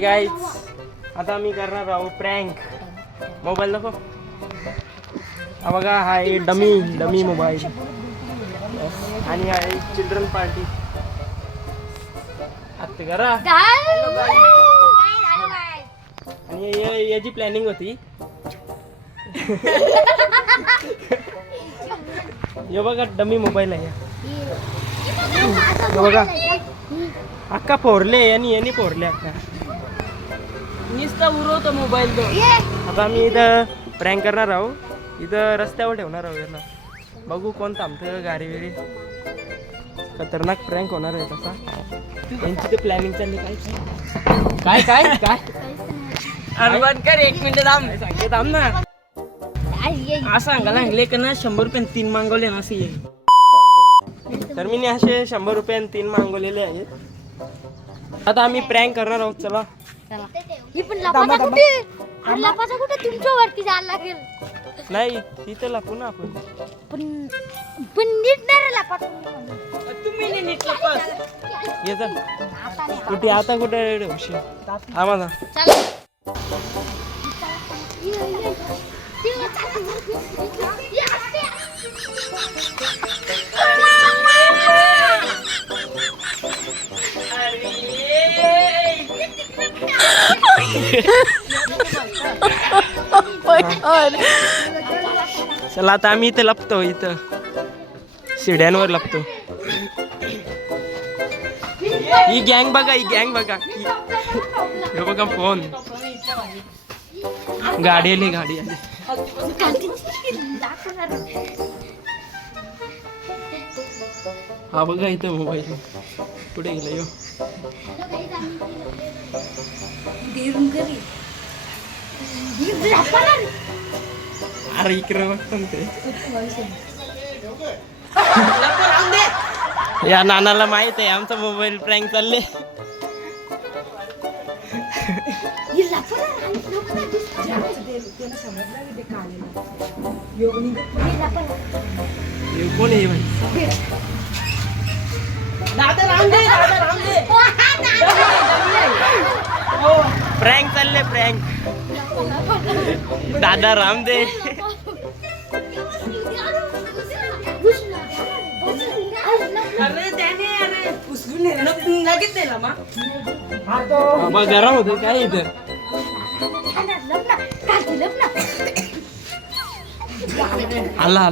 Guys आता आम्ही करणार आहोत प्रँक. मोबाईल दाखव. हा बघा, हा आहे डमी मोबाईल आणि हा आहे चिल्ड्रन पार्टी. आता करा. आणि याची प्लॅनिंग होती. हे बघा डमी मोबाईल आहे. हे बघा अक्का फोरले यांनी फोरले अक्का. नुसता उरवतो मोबाईल तो. आता आम्ही इथं प्रँक करणार आहोत. इथं रस्त्यावर ठेवणार आहोत याला. बघू कोण थांबतं गाडी बिरी. खतरनाक प्रँक होणार आहे तसा. यांची ते प्लॅनिंग चालली. काय काय काय काय अनुमान कर. 1 मिनिट थांब. सांगते थांब ना. असं सांगायला लागले का ना 100 रुपये 3 मागवले ना असे. तर मी असे 100 रुपये 3 मागवलेले आहेत. आता आम्ही प्रँक करणार आहोत. चला तुमच्या वरती जायला लागेल. नाही तिथे लपू ना आपण. पण नीट नाही लपत. तुम्ही नीट लपस. ये जा कुठे आता कुठे होशील. आम्हाला चला आता आम्ही इथं लपतो. इथं शिड्यांवर लपतो. ही गँग बघा. हे बघा फोन. गाडी आली. हा बघा इथं मोबाईल. कुठे गेला यो. अरे इकडे बघतो ते. या नानाला माहित आहे आमचा मोबाईल प्रँक चालले. कोण आहे प्रँक चालले. प्रँक दादा रामदे. बाबा गरम होत काय इथं. आला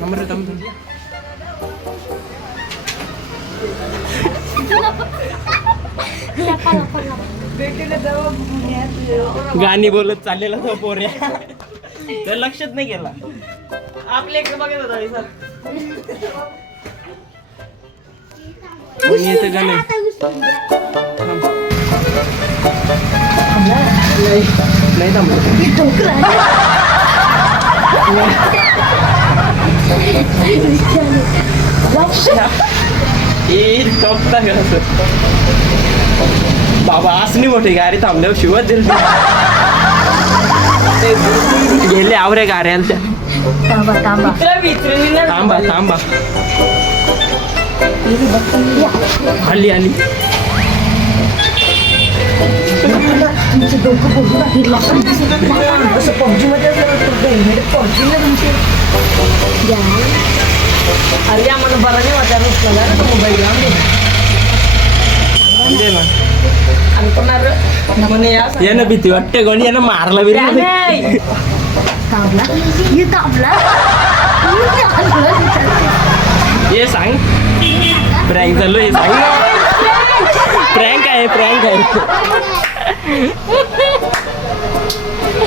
नंबर गाणी बोलत चाललेला तो पोऱ्या. तर लक्षात नाही गेला. आपल्या इकडे बघत होता सर. येतं गाणं. नाही थांबलं. बाबा असली मोठी गाडी थांबल्यावर शिवत दिल. गेले आवरे गाड्याला. थांबा आली अरे आम्हाला बरा नाही वाटत मोबाईल यानं भीती वाटते. कोणी यानं मारला बिरी. ये सांग प्रँक झालो. हे सांग प्रँक आहे.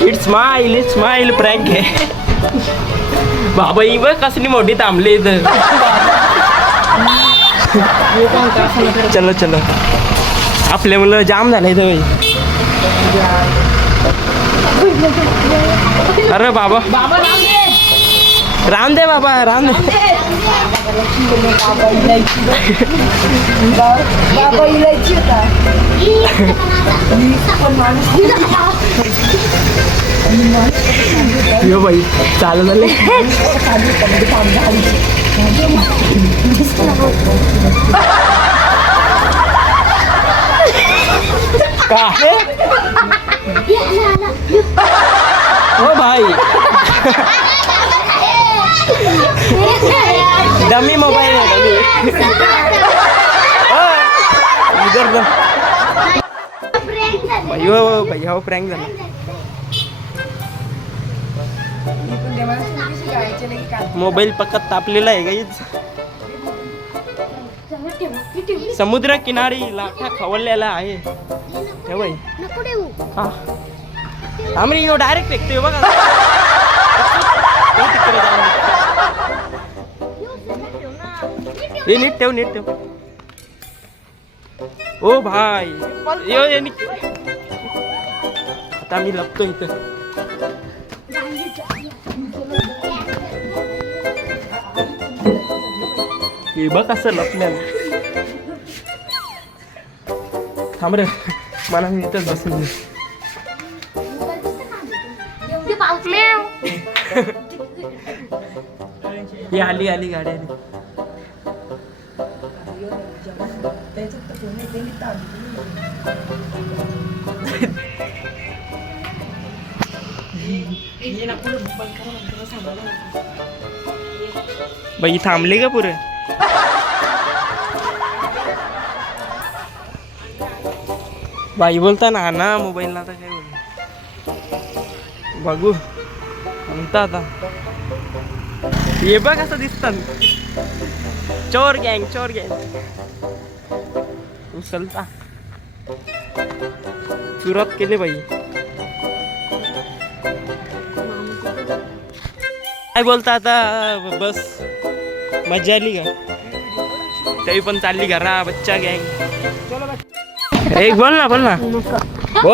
इट्स स्माइल प्रँक आहे. बाबा ही बघ कसली मोठी थांबली इथं. चलो आपल्या मुलं जाम झालं इथं. अरे बाबा रामदे. यो बाई चालू झाले. काय ओ भाई डमी मोबाईल है डमी इधर दो भैया हो प्रँक झाला मोबाईल पक्का तापलेला आहे गाईच समुद्र किनारी लाटा खवललेला आहे हे बाई नको देऊ. हा आम्ही यो डायरेक्ट फेकतोय बघा हे तिकडे जाऊन. हे नीट ठेव ओ भाई यो यांनी आता मी लपतो इथं हे बघ असं लपण्याला थांब रे मला मी इथंच बसून दे. ते पावसाळ्यात. ही आली गाडी आली बाई थांबले का पुरे बाई बोलता ना मोबाईल आता काय बोल बघू म्हणता आता हे बघ असं दिसतात चोर गँग उचलता सुरुवात केली बाई काय बोलता आता बस मजा आली का तरी पण चालली घरा बच्चा गँग एक बोल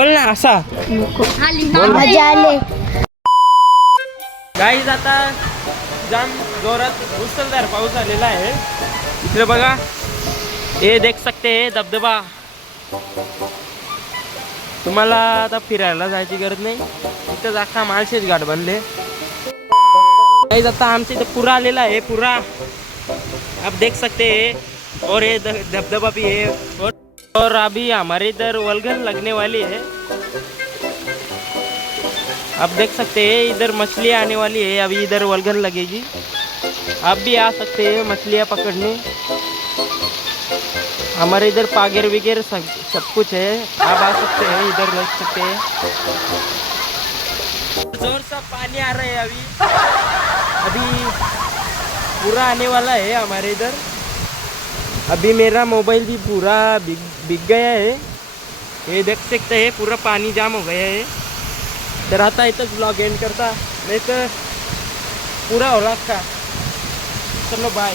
ना असा मजा आली. गाईज आता जाम जोरात मुसळधार पाऊस आलेला आहे इकडे बघा हे देख सकते धबधबा तुम्हाला आता फिरायला जायची गरज नाही इथं अख्खा माळशेज घाट बनले गाईज आता आमच्या इथं पुरा आलेला है पुरा आप देख सकते हैं और ये धबधबा भी है और अभी हमारे इधर वलगन लगने वाली है आप देख सकते हैं इधर मछलियाँ आने वाली है अभी इधर वलगन लगेगी आप भी आ सकते हैं मछलियाँ पकड़ने हमारे इधर पागेर विगेर सब कुछ है आप आ सकते हैं इधर देख सकते हैं जोर सा पानी आ रहा है अभी पूरा आने वाला है हमारे इधर अभी मेरा मोबाइल भी पूरा बिक गया है ये देख सकते हैं पूरा पानी जाम हो गया है तर आता इथंच ब्लॉग एंड करता नाही तर पुरा होला का चलो बाय.